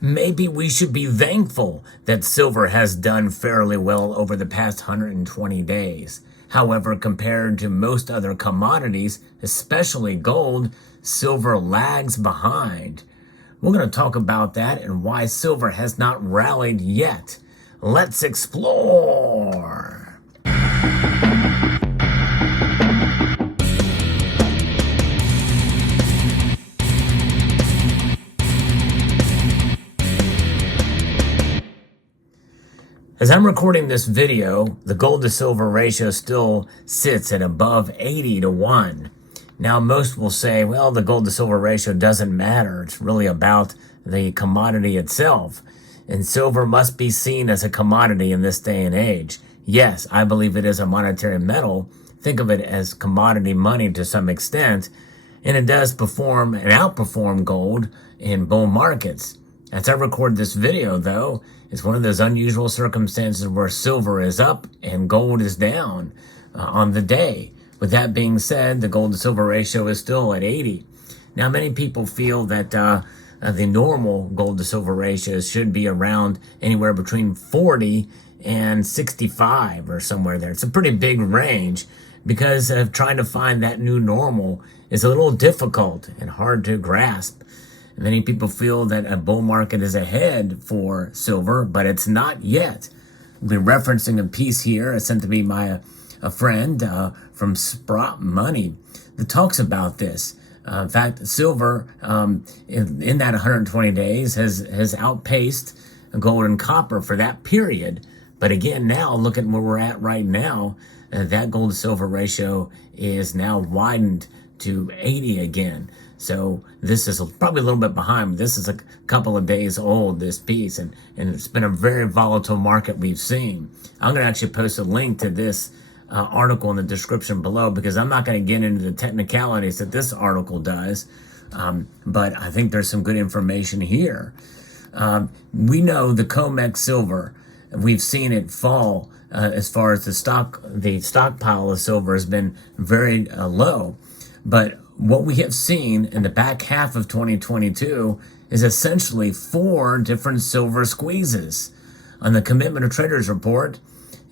Maybe we should be thankful that silver has done fairly well over the past 120 days. However, compared to most other commodities, especially gold, silver lags behind. We're going to talk about that and why silver has not rallied yet. Let's explore. As I'm recording this video, the gold to silver ratio still sits at above 80 to 1. Now, most will say, well, the gold to silver ratio doesn't matter. It's really about the commodity itself. And silver must be seen as a commodity in this day and age. Yes, I believe it is a monetary metal. Think of it as commodity money to some extent. And it does perform and outperform gold in bull markets. As I record this video, though, it's one of those unusual circumstances where silver is up and gold is down on the day. With that being said, the gold to silver ratio is still at 80. Now, many people feel that the normal gold to silver ratio should be around anywhere between 40 and 65 or somewhere there. It's a pretty big range because trying to find that new normal is a little difficult and hard to grasp. Many people feel that a bull market is ahead for silver, but it's not yet. I'll be referencing a piece here sent to me by a friend from Sprott Money that talks about this. In fact, silver in that 120 days has outpaced gold and copper for that period. But again, now look at where we're at right now. That gold to silver ratio is now widened to 80 again. So this is probably a little bit behind. This is a couple of days old, this piece, and it's been a very volatile market we've seen. I'm going to actually post a link to this article in the description below because I'm not going to get into the technicalities that this article does, but I think there's some good information here. We know the COMEX silver, we've seen it fall as far as the stockpile of silver has been very low, but what we have seen in the back half of 2022 is essentially 4 different silver squeezes. On the Commitment of Traders report,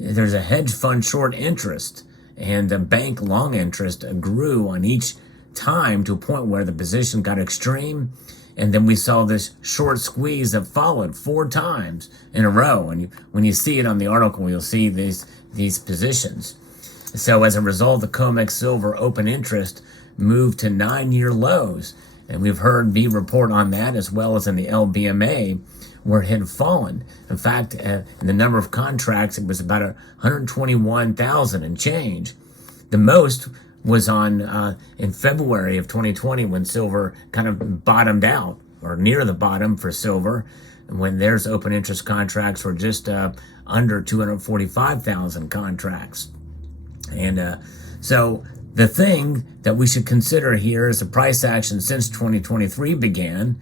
there's a hedge fund short interest and a bank long interest grew on each time to a point where the position got extreme. And then we saw this short squeeze that followed 4 times in a row. And when you see it on the article, you'll see these positions. So as a result, the COMEX silver open interest moved to 9-year lows. And we've heard me report on that as well as in the LBMA where it had fallen. In fact, in the number of contracts, it was about 121,000 and change. The most was on in February of 2020 when silver kind of bottomed out or near the bottom for silver, when there's open interest contracts were just under 245,000 contracts. And so the thing that we should consider here is the price action since 2023 began,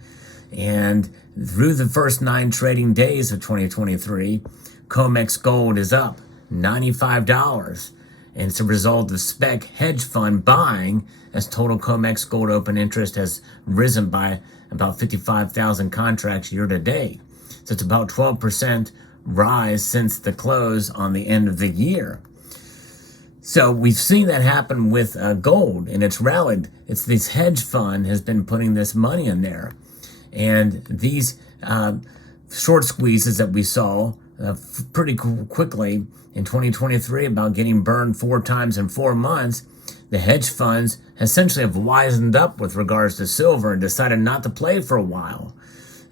and through the first 9 trading days of 2023, COMEX gold is up $95. And it's a result of spec hedge fund buying as total COMEX gold open interest has risen by about 55,000 contracts year to date. So it's about 12% rise since the close on the end of the year. So we've seen that happen with gold, and it's rallied. It's this hedge fund has been putting this money in there. And these short squeezes that we saw pretty quickly in 2023 about getting burned 4 times in 4 months, the hedge funds essentially have wisened up with regards to silver and decided not to play for a while.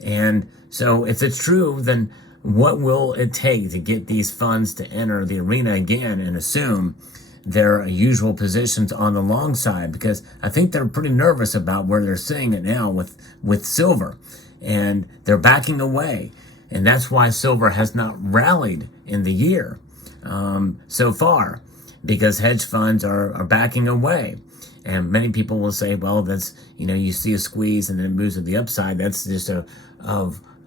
And so if it's true, then what will it take to get these funds to enter the arena again and assume their usual positions on the long side? Because I think they're pretty nervous about where they're seeing it now with silver, and they're backing away. And that's why silver has not rallied in the year so far, because hedge funds are backing away. And many people will say, well, that's, you see a squeeze and then it moves to the upside. That's just an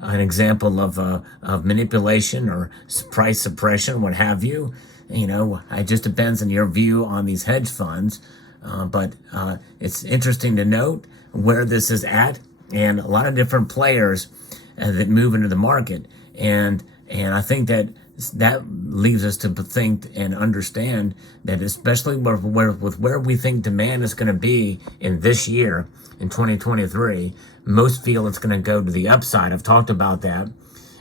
example of manipulation or price suppression, what have you. It just depends on your view on these hedge funds. But it's interesting to note where this is at. And a lot of different players that move into the market. And I think that leaves us to think and understand that, especially with where we think demand is going to be in this year, in 2023, most feel it's going to go to the upside. I've talked about that,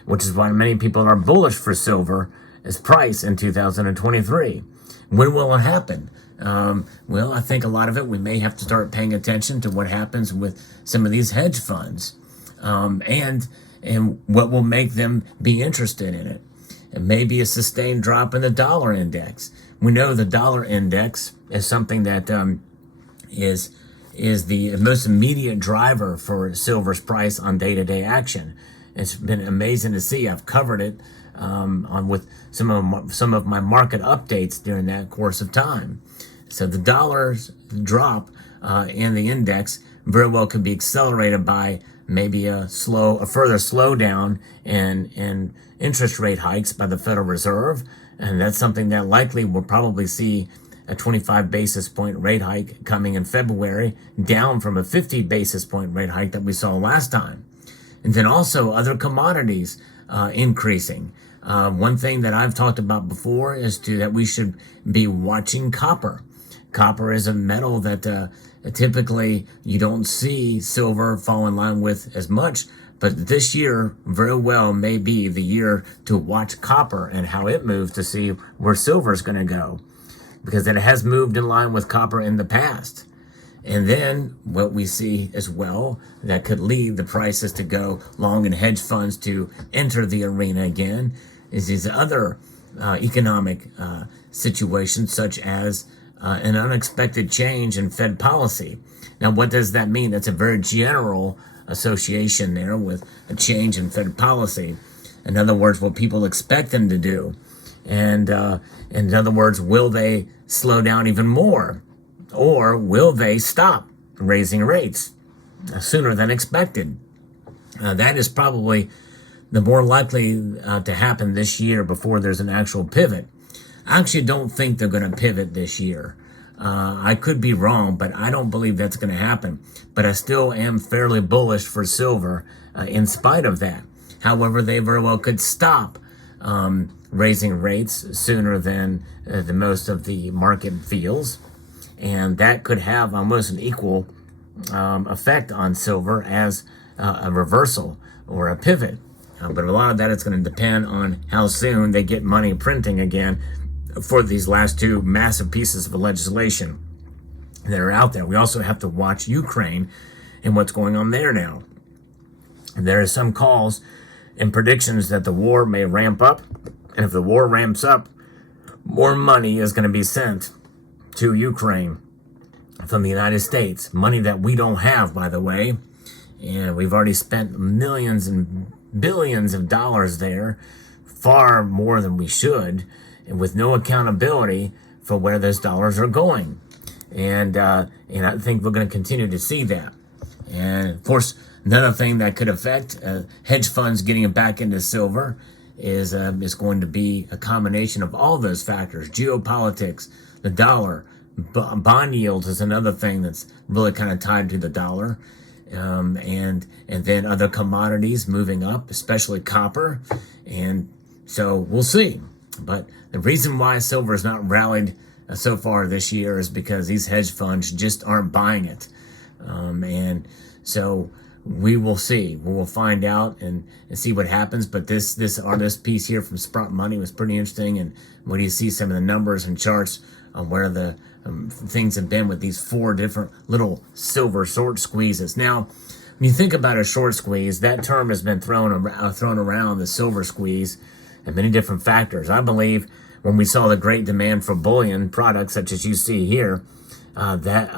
which is why many people are bullish for silver as price in 2023. When will it happen? Well, I think a lot of it, we may have to start paying attention to what happens with some of these hedge funds, and what will make them be interested in it. It may be a sustained drop in the dollar index. We know the dollar index is something that is the most immediate driver for silver's price on day-to-day action. It's been amazing to see. I've covered it with some of my market updates during that course of time. So the dollar's drop in the index very well could be accelerated by maybe a further slowdown in interest rate hikes by the Federal Reserve, and that's something that likely we'll probably see a 25 basis point rate hike coming in February, down from a 50 basis point rate hike that we saw last time. And then also other commodities increasing. One thing that I've talked about before is that we should be watching copper. Copper is a metal that typically you don't see silver fall in line with as much, but this year very well may be the year to watch copper and how it moves to see where silver is going to go, because it has moved in line with copper in the past. And then what we see as well that could lead the prices to go long and hedge funds to enter the arena again is these other economic situations, such as an unexpected change in Fed policy. Now, what does that mean? That's a very general association there with a change in Fed policy. In other words, what people expect them to do. And in other words, will they slow down even more? Or will they stop raising rates sooner than expected? That is probably the more likely to happen this year before there's an actual pivot. I actually don't think they're going to pivot this year. I could be wrong, but I don't believe that's going to happen. But I still am fairly bullish for silver in spite of that. However, they very well could stop raising rates sooner than the most of the market feels. And that could have almost an equal effect on silver as a reversal or a pivot. But a lot of that is going to depend on how soon they get money printing again for these last two massive pieces of legislation that are out there. We also have to watch Ukraine and what's going on there now. There are some calls and predictions that the war may ramp up. And if the war ramps up, more money is going to be sent to Ukraine from the United States. Money that we don't have, by the way. And we've already spent millions and billions of dollars there, far more than we should, and with no accountability for where those dollars are going. And I think we're going to continue to see that. And of course, another thing that could affect hedge funds getting back into silver is going to be a combination of all those factors: geopolitics, the dollar, bond yields is another thing that's really kind of tied to the dollar, and then other commodities moving up, especially copper. And so we'll see. But the reason why silver has not rallied so far this year is because these hedge funds just aren't buying it. And so we will see. We will find out and see what happens. But this piece here from Sprott Money was pretty interesting. And when you see some of the numbers and charts on where the things have been with these four different little silver short squeezes. Now, when you think about a short squeeze, that term has been thrown around, the silver squeeze, and many different factors. I believe when we saw the great demand for bullion products, such as you see here, that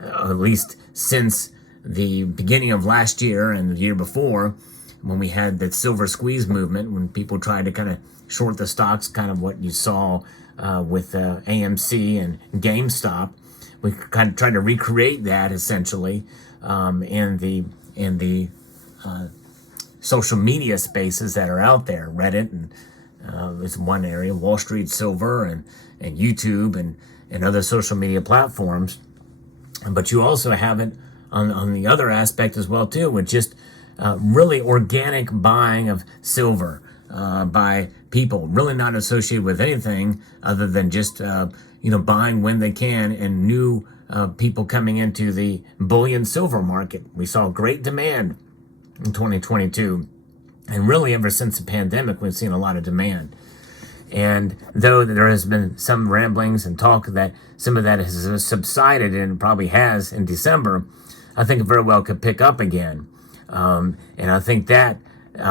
at least since the beginning of last year and the year before, when we had that silver squeeze movement, when people tried to kind of short the stocks, kind of what you saw with AMC and GameStop, we kind of tried to recreate that essentially in the social media spaces that are out there. Reddit and is one area, Wall Street Silver and YouTube and other social media platforms. But you also have it on the other aspect as well too, with just really organic buying of silver by people, really not associated with anything other than just buying when they can, and new people coming into the bullion silver market. We saw great demand in 2022, and really ever since the pandemic, we've seen a lot of demand. And though there has been some ramblings and talk that some of that has subsided, and probably has in December, I think it very well could pick up again. And I think that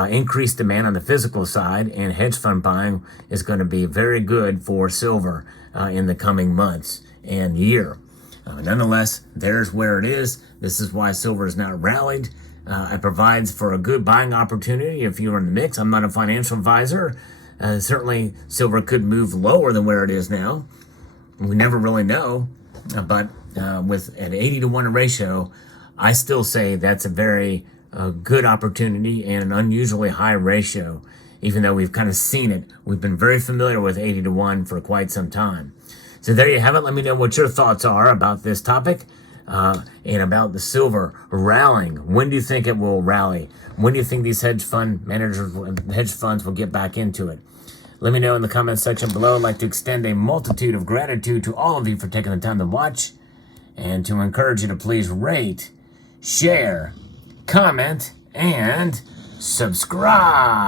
increased demand on the physical side and hedge fund buying is going to be very good for silver in the coming months and year. Nonetheless, there's where it is. This is why silver is not rallied. It provides for a good buying opportunity if you're in the mix. I'm not a financial advisor. Certainly, silver could move lower than where it is now. We never really know. But with an 80-to-1 ratio, I still say that's a very good opportunity and an unusually high ratio, even though we've kind of seen it. We've been very familiar with 80-to-1 for quite some time. So there you have it. Let me know what your thoughts are about this topic and about the silver rallying. When do you think it will rally? When do you think these hedge fund managers, hedge funds will get back into it? Let me know in the comments section below. I'd like to extend a multitude of gratitude to all of you for taking the time to watch, and to encourage you to please rate, share, comment, and subscribe.